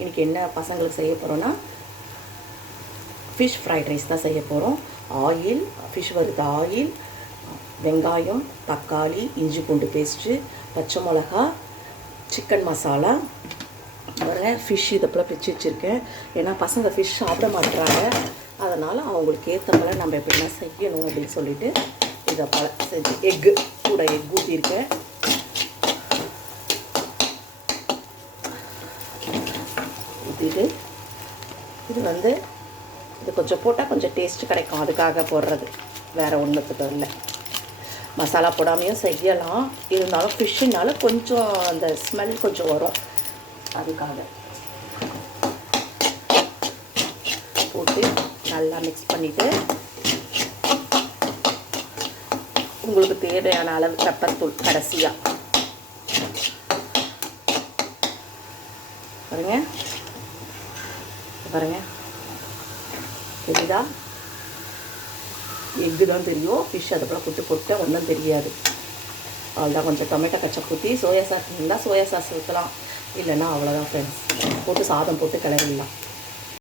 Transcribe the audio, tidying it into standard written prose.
இன்றைக்கி என்ன பசங்களுக்கு செய்ய போகிறோன்னா ஃபிஷ் ஃப்ரைட் ரைஸ் தான் செய்ய போகிறோம். ஆயில், ஃபிஷ் வறுத்த ஆயில், வெங்காயம், தக்காளி, இஞ்சி பூண்டு பேஸ்ட்டு, பச்சை மிளகா, சிக்கன் மசாலா, பாருங்க ஃபிஷ் இதை போல் பிரித்து வச்சுருக்கேன். ஏன்னா பசங்க ஃபிஷ் சாப்பிட மாட்டுறாங்க, அதனால் அவங்களுக்கு ஏற்ற போல் நம்ம எப்படின்னா செய்யணும் அப்படின்னு சொல்லிட்டு இதை போல் செஞ்சு எக்கு கூட எக் ஊற்றிருக்கேன். ஊற்றிட்டு இது வந்து இது கொஞ்சம் போட்டால் கொஞ்சம் டேஸ்ட்டு கிடைக்கும், அதுக்காக போடுறது, வேறு ஒன்றுத்துக்கு இல்லை. மசாலா போடாமையும் செய்யலாம், இருந்தாலும் ஃபிஷ்ஷுனால கொஞ்சம் அந்த ஸ்மெல் கொஞ்சம் வரும், அதுக்காக போட்டு நல்லா மிக்ஸ் பண்ணிவிட்டு உங்களுக்கு தேவையான அளவு பெப்பர் தூள் கடைசியாக பாருங்க தெரியுதா? எக்கு தான் தெரியும், ஃபிஷ் அதை போல் போட்டு ஒன்றும் தெரியாது. அவ்வளோதான். கொஞ்சம் டொமேட்டோ கச்சப் ஊற்றி சோயா சாஸ் இருந்தால் சோயா சாஸ் ஊற்றலாம், இல்லைன்னா அவ்வளோதான் ஃப்ரெண்ட்ஸ். போட்டு சாதம் போட்டு கிளறிடலாம்.